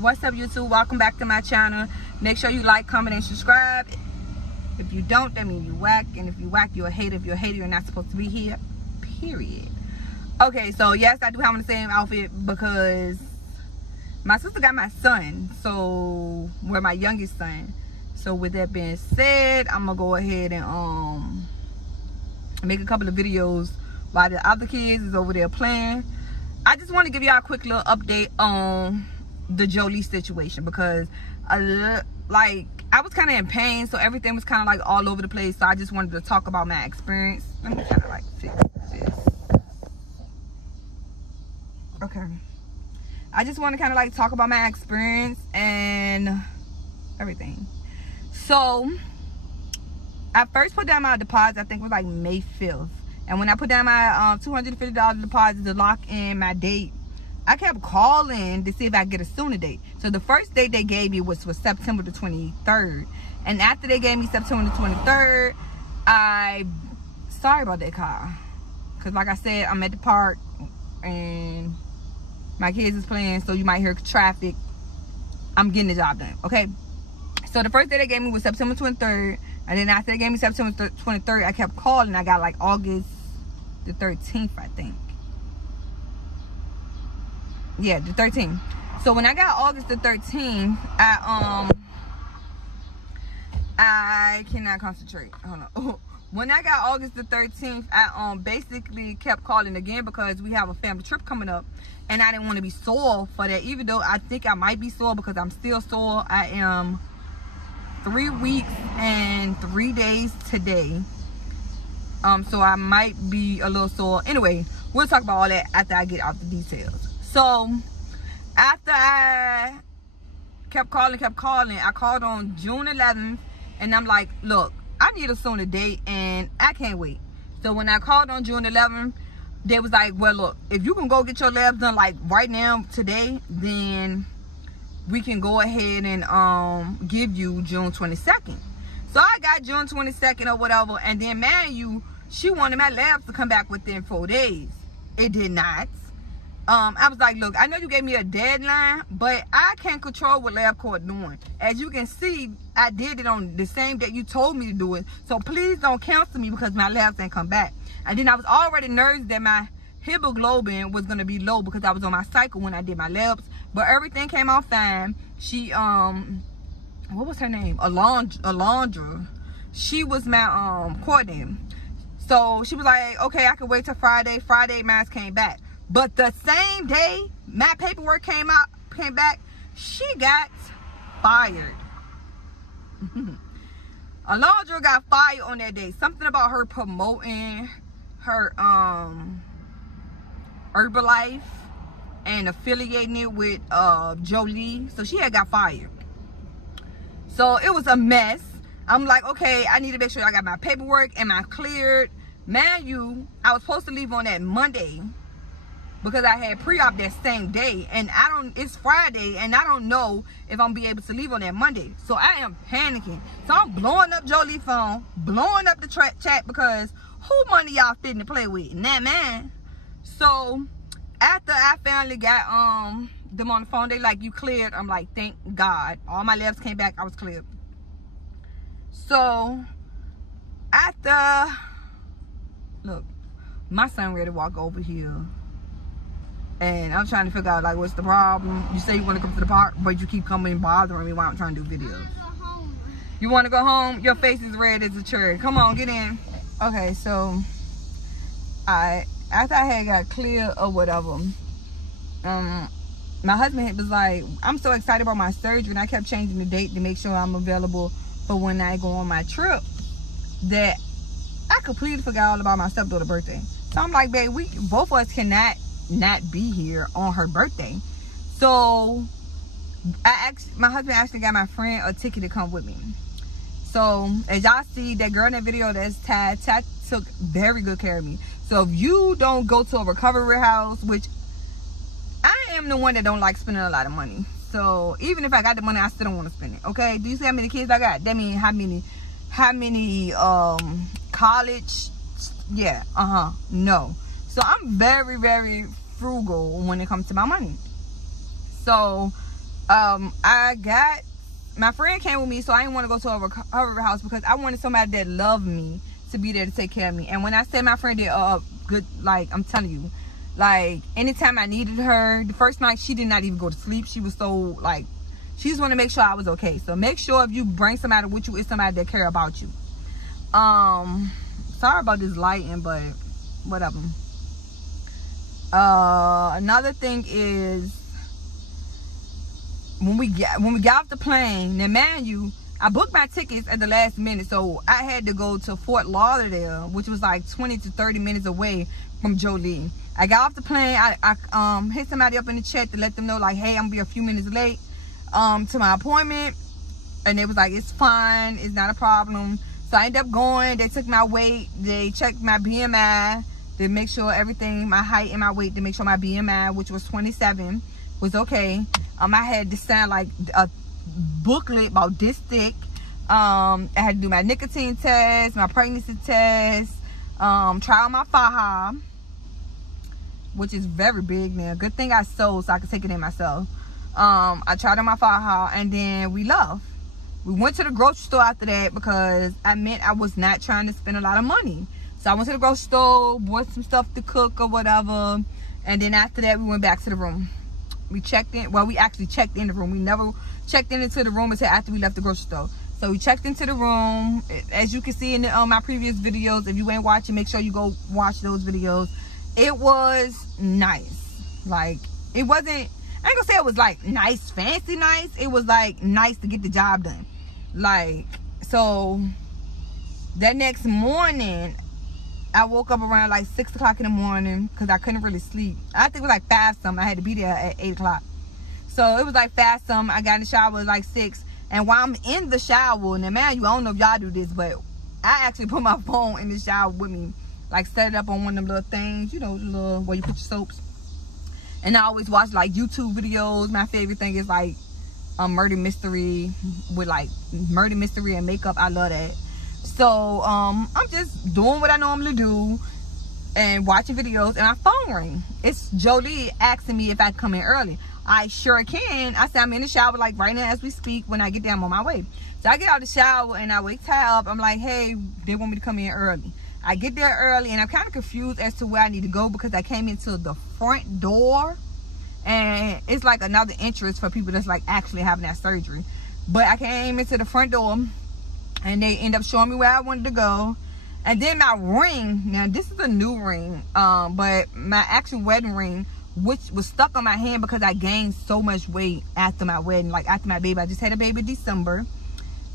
What's up, YouTube? Welcome back to my channel. Make sure you like, comment, and subscribe. If you don't, that means you whack. And if you whack, you're a hater. If you're a hater, you're not supposed to be here. Period. Okay, so yes, I do have on the same outfit because my sister got my son. So, we're my youngest son. So with that being said, I'm gonna go ahead and make a couple of videos while the other kids is over there playing. I just want to give y'all a quick little update on the Jolie situation because like I was kind of in pain, so everything was kind of like all over the place. So I just wanted to talk about my experience. Let me kind of like fix this. Okay, I just want to kind of like talk about my experience and everything. So I first put down my deposit, I think it was like May 5th. And when I put down my $250 deposit to lock in my date, I kept calling to see if I could get a sooner date. So the first date they gave me was September the 23rd. And after they gave me September the 23rd, sorry about that car. Because like I said, I'm at the park and my kids is playing, so you might hear traffic. I'm getting the job done, okay? So the first day they gave me was September 23rd. And then after they gave me September 23rd, I kept calling. I got like August the 13th, I think. Yeah, the 13th. So when I got August the 13th, I cannot concentrate. Hold on. When I got August the 13th, I basically kept calling again because we have a family trip coming up, and I didn't want to be sore for that. Even though I think I might be sore because I'm still sore. I am 3 weeks and 3 days today. So I might be a little sore. Anyway, we'll talk about all that after I get out the details. So after I kept calling, I called on June 11th, and I'm like, look, I need a sooner date and I can't wait. So when I called on June 11th, they was like, well, look, if you can go get your labs done like right now today, then we can go ahead and give you June 22nd. So I got June 22nd or whatever, and then man, she wanted my labs to come back within 4 days. It did not. I was like, look, I know you gave me a deadline, but I can't control what LabCorp doing. As you can see, I did it on the same day you told me to do it. So please don't cancel me because my labs ain't come back. And then I was already nervous that my hemoglobin was gonna be low because I was on my cycle when I did my labs. But everything came out fine. She what was her name? Alondra. She was my coordinator. So she was like, okay, I can wait till Friday. Friday, mine came back. But the same day my paperwork came back, she got fired. Alondra got fired on that day. Something about her promoting her Herbalife and affiliating it with Jolie. So she had got fired. So it was a mess. I'm like, okay, I need to make sure I got my paperwork and my cleared. Man, I was supposed to leave on that Monday because I had pre-op that same day, and it's Friday, and I don't know if I'm be able to leave on that Monday. So I am panicking. So I'm blowing up Jolie's phone, blowing up the chat because who money y'all fitting to play with? Nah, man. So after I finally got them on the phone, they like, you cleared. I'm like, thank God. All my labs came back, I was cleared. So after, look, my son ready to walk over here, and I'm trying to figure out like what's the problem. You say you want to come to the park, but you keep coming bothering me while I'm trying to do videos. You want to go home? Your face is red as a cherry. Come on, get in. Okay, so after I had got clear or whatever, my husband was like, I'm so excited about my surgery, and I kept changing the date to make sure I'm available for when I go on my trip, that I completely forgot all about my stepdaughter's birthday. So I'm like, babe, both of us cannot not be here on her birthday. So my husband actually got my friend a ticket to come with me. So as y'all see, that girl in that video that's Tad took very good care of me. So if you don't go to a recovery house, which I am the one that don't like spending a lot of money. So even if I got the money, I still don't want to spend it. Okay, do you see how many kids I got? That means how many college? Yeah, no. So I'm very, very frugal when it comes to my money. So I got, my friend came with me, so I didn't want to go to her house because I wanted somebody that loved me to be there to take care of me. And when I say my friend did good, like, I'm telling you, like, anytime I needed her, the first night she did not even go to sleep. She was so, like, she just wanted to make sure I was okay. So make sure if you bring somebody with you, it's somebody that care about you. Sorry about this lighting, but whatever. Another thing is, when we got off the plane, now man, I booked my tickets at the last minute, so I had to go to Fort Lauderdale, which was like 20 to 30 minutes away from Jolie. I got off the plane. I hit somebody up in the chat to let them know, like, hey, I'm gonna be a few minutes late to my appointment, and they was like, it's fine, it's not a problem. So I ended up going. They took my weight, they checked my BMI to make sure everything, my height and my weight, to make sure my BMI, which was 27, was okay. I had to sign like a booklet about this thick. I had to do my nicotine test, my pregnancy test, try on my faja, which is very big now. Good thing I sold so I could take it in myself. I tried on my faja, and then we left. We went to the grocery store after that because I was not trying to spend a lot of money. So I went to the grocery store, bought some stuff to cook or whatever, and then after that we went back to the room. We checked in. Well, we actually checked in the room. We never checked into the room until after we left the grocery store. So we checked into the room. As you can see in my previous videos, if you ain't watching, make sure you go watch those videos. It was nice. Like, it wasn't, I ain't gonna say it was like nice, fancy nice. It was like nice to get the job done. Like, so that next morning, I woke up around like 6 o'clock in the morning because I couldn't really sleep. I think it was like 5 something. I had to be there at 8 o'clock. So it was like 5 something. I got in the shower at like 6. And while I'm in the shower, now man, I don't know if y'all do this, but I actually put my phone in the shower with me. Like, set it up on one of them little things, you know, the little, where you put your soaps. And I always watch like YouTube videos. My favorite thing is like murder mystery, with like murder mystery and makeup. I love that. So I'm just doing what I normally do and watching videos, and my phone ring. It's Jolie asking me if I come in early. I sure can. I said I'm in the shower like right now as we speak. When I get there, I'm on my way. So I get out of the shower and I wake Ty up. I'm like, hey, they want me to come in early. I get there early and I'm kind of confused as to where I need to go because I came into the front door, and it's like another entrance for people that's like actually having that surgery. But I came into the front door and they end up showing me where I wanted to go. And then my ring, now this is a new ring, but my actual wedding ring, which was stuck on my hand because I gained so much weight after my wedding, like after my baby. I just had a baby in December.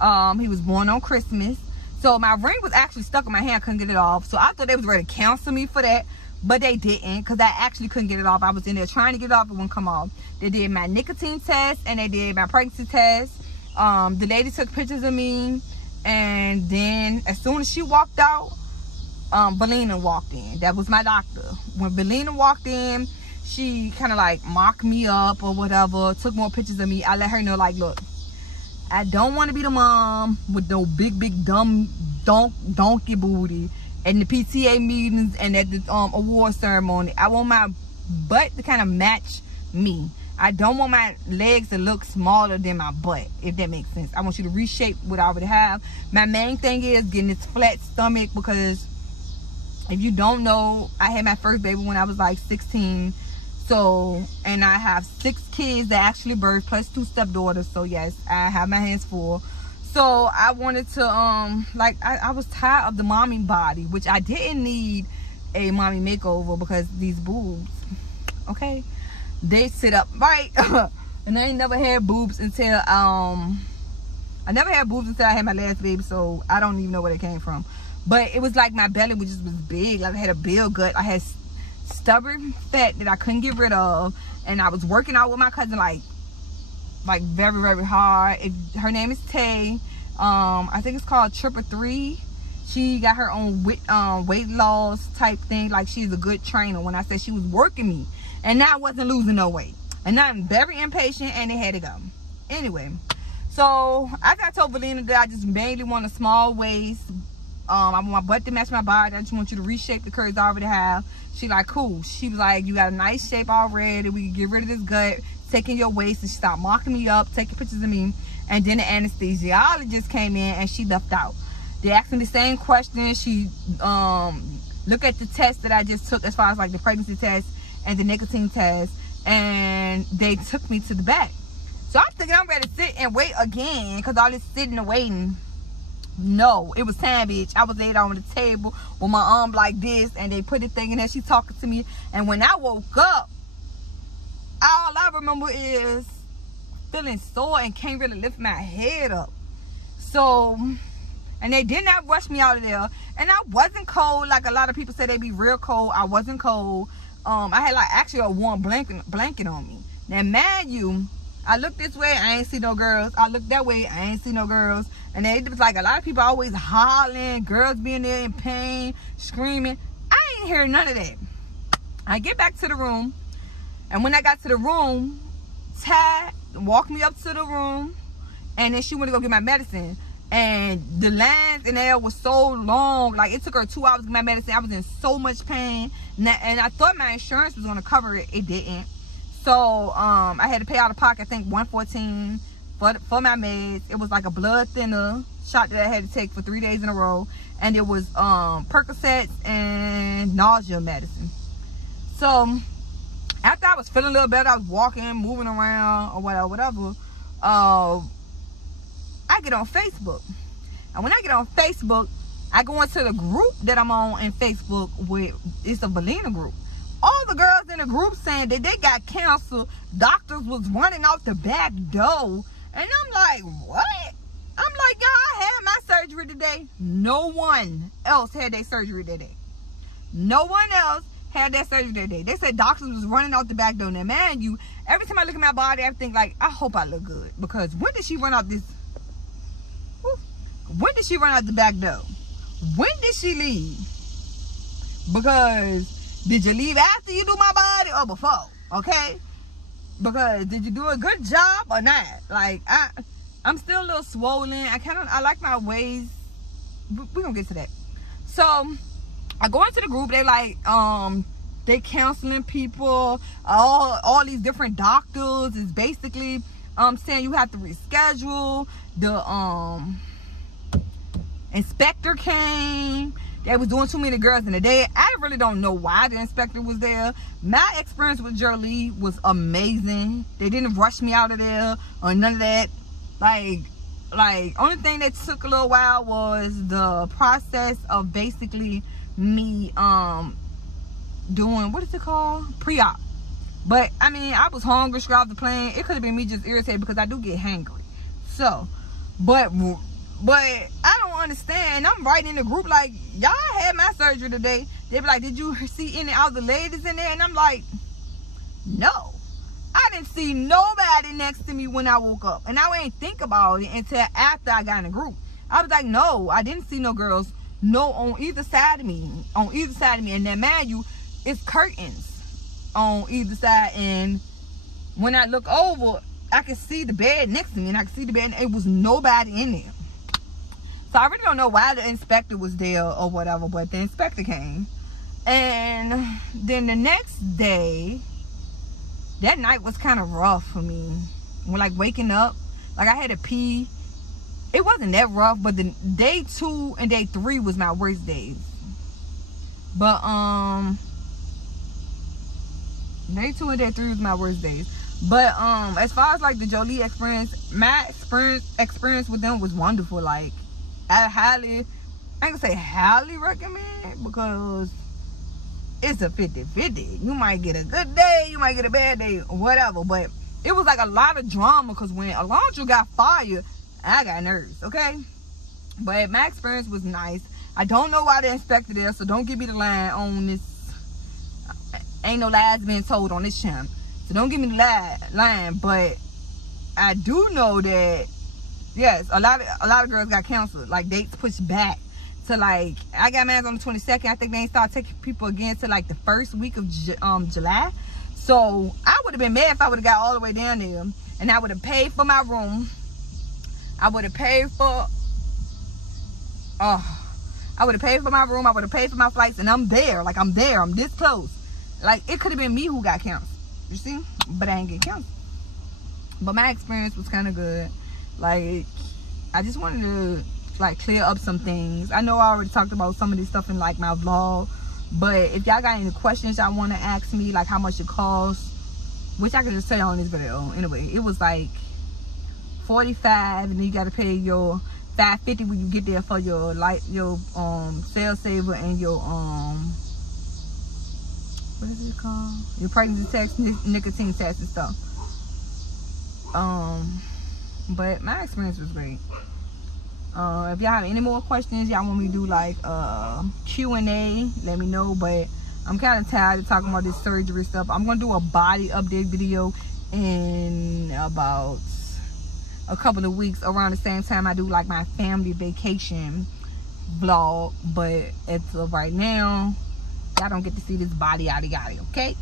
He was born on Christmas. So my ring was actually stuck on my hand. I couldn't get it off. So I thought they was ready to cancel me for that, but they didn't, because I actually couldn't get it off. I was in there trying to get it off, it wouldn't come off. They did my nicotine test and they did my pregnancy test. The lady took pictures of me, and then as soon as she walked out, Belina walked in. That was my doctor. When Belina walked in, she kind of like mocked me up or whatever, took more pictures of me. I let her know, like, look, I don't want to be the mom with no big dumb donkey booty in the PTA meetings and at the award ceremony. I want my butt to kind of match me. I don't want my legs to look smaller than my butt, if that makes sense. I want you to reshape what I already have. My main thing is getting this flat stomach, because if you don't know, I had my first baby when I was like 16. So, and I have 6 kids that actually birthed, plus 2 stepdaughters. So yes, I have my hands full. So I wanted to, I was tired of the mommy body, which I didn't need a mommy makeover because these boobs, okay, they sit up right. And I ain't never had boobs until, I never had boobs until I had my last baby. So I don't even know where they came from. But it was like my belly was big. Like I had a bill gut. I had stubborn fat that I couldn't get rid of, and I was working out with my cousin like very hard. Her name is Tay. I think it's called 333. She got her own weight loss type thing. Like, she's a good trainer. When I said she was working me, and now I wasn't losing no weight, and now I'm very impatient, and they had to go anyway. So I told Valina that I just mainly want a small waist. I want my butt to match my body. I just want you to reshape the curves I already have. She like, cool. She was like, you got a nice shape already. We can get rid of this gut. taking your waist, and she started marking me up, taking pictures of me. And then the anesthesiologist came in and she left out. They asked me the same question. She looked at the test that I just took, as far as like the pregnancy test and the nicotine test, and they took me to the back. So I'm thinking I'm ready to sit and wait again, because all this sitting and waiting. No, it was time, bitch. I was laid on the table with my arm like this, and they put the thing in there. She talking to me, and when I woke up, all I remember is feeling sore and can't really lift my head up. So, and they did not rush me out of there, and I wasn't cold like a lot of people say they be real cold. I wasn't cold. I had like actually a warm blanket on me. Now, mind you, I looked this way, I ain't see no girls. I looked that way, I ain't see no girls. And it was like a lot of people always hollering, girls being there in pain, screaming. I ain't hear none of that. I get back to the room, and when I got to the room, Ty walked me up to the room, and then she went to go get my medicine. And the lines in there was so long, like it took her 2 hours to get my medicine. I was in so much pain, and I thought my insurance was gonna cover it. It didn't. So I had to pay out of pocket, I think $114 for my meds. It was like a blood thinner shot that I had to take for 3 days in a row, and it was Percocets and nausea medicine. So after I was feeling a little better, I was walking, moving around, or whatever. I get on Facebook, and when I get on Facebook, I go into the group that I'm on in Facebook with. It's a Valina group. All the girls in the group saying that they got cancer. Doctors was running out the back door. And I'm like, what? I'm like, y'all, I had my surgery today. No one else had their surgery today. No one else had their surgery today. They said doctors was running out the back door. Now, man, you, every time I look at my body, I think like, I hope I look good. Because when did she run out this? When did she run out the back door? When did she leave? Because did you leave after you do my body or before? Okay? Because did you do a good job or not? Like, I'm still a little swollen. I like my waist. We're gonna get to that. So I go into the group. They like they counseling people. All these different doctors is basically saying you have to reschedule. The inspector came. They was doing too many girls in a day. I really don't know why the inspector was there. My experience with Jolie was amazing. They didn't rush me out of there or none of that. Like only thing that took a little while was the process of basically me doing, what is it called? Pre-op. But I mean, I was hungry straight off the plane. It could have been me just irritated because I do get hangry. So, but I don't understand. I'm right in the group like, y'all had my surgery today. They be like, did you see any other ladies in there? And I'm like, no. I didn't see nobody next to me when I woke up. And I ain't think about it until after I got in the group. I was like, no, I didn't see no girls. No, on either side of me. On either side of me. And then, man, it's curtains on either side. And when I look over, I can see the bed next to me. And I can see the bed, and it was nobody in there. So I really don't know why the inspector was there or whatever, but the inspector came. And then the next day, that night was kind of rough for me. When like waking up, like I had to pee. It wasn't that rough, but the day 2 and day 3 was my worst days. But day 2 and day 3 was my worst days. But as far as like the Jolie experience, my experience with them was wonderful. Like, I ain't gonna say highly recommend, because it's a 50-50. You might get a good day, you might get a bad day, or whatever. But it was like a lot of drama, because when Alondra got fired, I got nerves, okay? But my experience was nice. I don't know why they inspected there, so don't give me the line on this. Ain't no lies being told on this channel. So don't give me the line, but I do know that, yes, a lot of girls got canceled. Like, dates pushed back to, like, I got mine on the 22nd. I think they ain't start taking people again to like the first week of July. So I would have been mad if I would have got all the way down there, and I would have paid for my room. I would have paid for my room. I would have paid for my flights, and I'm there. Like, I'm there. I'm this close. Like, it could have been me who got canceled. You see? But I ain't get canceled. But my experience was kind of good. Like, I just wanted to like clear up some things. I know I already talked about some of this stuff in like my vlog, but if y'all got any questions y'all want to ask me, like how much it costs, which I could just tell you on this video. Anyway, it was like $45, and then you got to pay your $5.50 when you get there for your cell saver and your what is it called, your pregnancy test, nicotine test and stuff. But my experience was great. If y'all have any more questions, y'all want me to do like Q&A, let me know. But I'm kind of tired of talking about this surgery stuff. I'm gonna do a body update video in about a couple of weeks, around the same time I do like my family vacation vlog. But as of right now, y'all don't get to see this body yada yada, okay?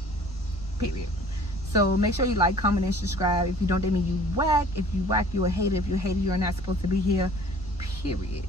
Period. So make sure you like, comment, and subscribe. If you don't, that means you whack. If you whack, you're a hater. If you're a hater, you're not supposed to be here. Period.